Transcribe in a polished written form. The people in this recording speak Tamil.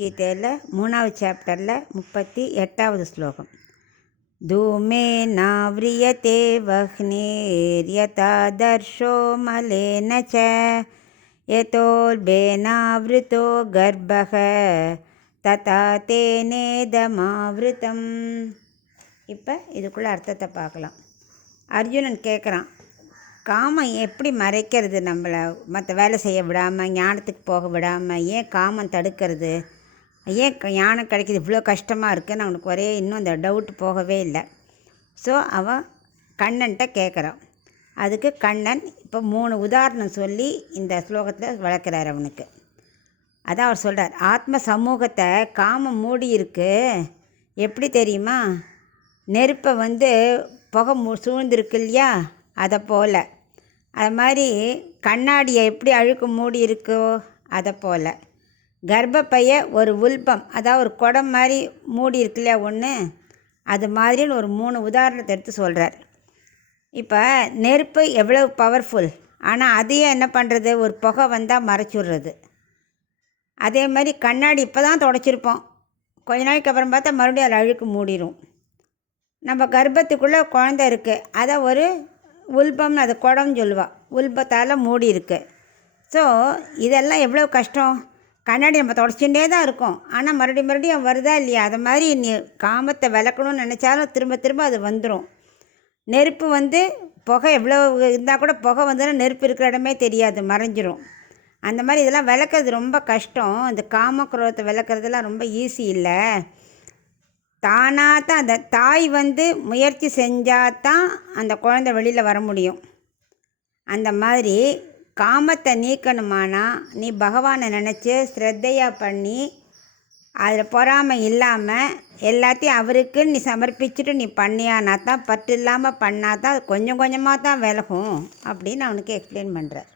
பகவத்கீதையில் 3வது சாப்டரில் 38வது ஸ்லோகம். தூமே நாவ்ரியதே வஹ்னிர்யதா தர்ஷோ மலேன ச யதோல்பேனாவ்ருதோ கர்ப்பக ததா தேனேதமாவ்ருதம். இப்போ இதுக்குள்ளே அர்த்தத்தை பார்க்கலாம். அர்ஜுனன் கேட்குறான், காமம் எப்படி மறைக்கிறது? நம்மளை மற்ற வேலை செய்ய விடாமல், ஞானத்துக்கு போக விடாமல் ஏன் காமம் தடுக்கிறது? ஏன் ஞானம் கிடைக்கிது இவ்வளோ கஷ்டமாக இருக்குன்னு அவனுக்கு இன்னும் அந்த டவுட் போகவே இல்லை. ஸோ அவன் கண்ணன்ட்ட கேட்குறான். அதுக்கு கண்ணன் இப்போ 3 உதாரணம் சொல்லி இந்த ஸ்லோகத்தில் வளர்க்குறார் அவனுக்கு. அதான் அவர் சொல்கிறார், ஆத்ம சமூகத்தை காமம் மூடி இருக்கு. எப்படி தெரியுமா? நெருப்பை புகை சூழ்ந்துருக்கு இல்லையா, அதை போல். அது மாதிரி கண்ணாடியை எப்படி அழுக்கு மூடி இருக்கோ அதை போல் கர்ப்பப்பையை ஒரு உல்பம், அதாவது ஒரு குடம் மாதிரி மூடி இருக்கு இல்லையா ஒன்று, அது மாதிரின்னு ஒரு 3 உதாரணத்தை எடுத்து சொல்கிறார். இப்போ நெருப்பு எவ்வளோ பவர்ஃபுல், ஆனால் அதையே என்ன பண்ணுறது, ஒரு புகை வந்தால் மறைச்சுடுறது. அதே மாதிரி கண்ணாடி இப்போ தான் துடைச்சிருப்போம், கொஞ்ச நாளைக்கு அப்புறம் பார்த்தா மறுபடியும் அதில் அழுக்கு மூடிடும். நம்ம கர்ப்பத்துக்குள்ளே குழந்தை இருக்குது, அதை ஒரு உல்பம்னு அது குடம்னு சொல்லுவாள், உல்பத்தால் மூடி இருக்குது. ஸோ இதெல்லாம் எவ்வளோ கஷ்டம். கண்ணாடி நம்ம தொடச்சிகிட்டே தான் இருக்கும், ஆனால் மறுபடியும் வருதா இல்லையா? அது மாதிரி நீ காமத்தை விளக்கணும்னு நினச்சாலும் திரும்ப திரும்ப அது வந்துடும். நெருப்பு புகை எவ்வளோ இருந்தால் கூட புகை வந்ததுன்னா நெருப்பு இருக்கிற இடமே தெரியாது, மறைஞ்சிரும். அந்த மாதிரி இதெல்லாம் விளக்குறது ரொம்ப கஷ்டம். இந்த காமக்ரோதத்தை விளக்குறதுலாம் ரொம்ப ஈஸி இல்லை. தானாக தான் அந்த தாய் முயற்சி செஞ்சால் தான் அந்த குழந்தை வெளியில் வர முடியும். அந்த மாதிரி காமத்தை நீக்கணுமானா நீ பகவானை நினச்சி ஸ்ரத்தையாக பண்ணி அதில் பொறாமை இல்லாமல் எல்லாத்தையும் அவருக்கு நீ சமர்ப்பிச்சுட்டு நீ பண்ணியானா தான், பற்று இல்லாமல் பண்ணால் தான் அது கொஞ்சம் கொஞ்சமாக தான் விலகும் அப்படின்னு அவனுக்கு எக்ஸ்பிளைன் பண்ணுறார்.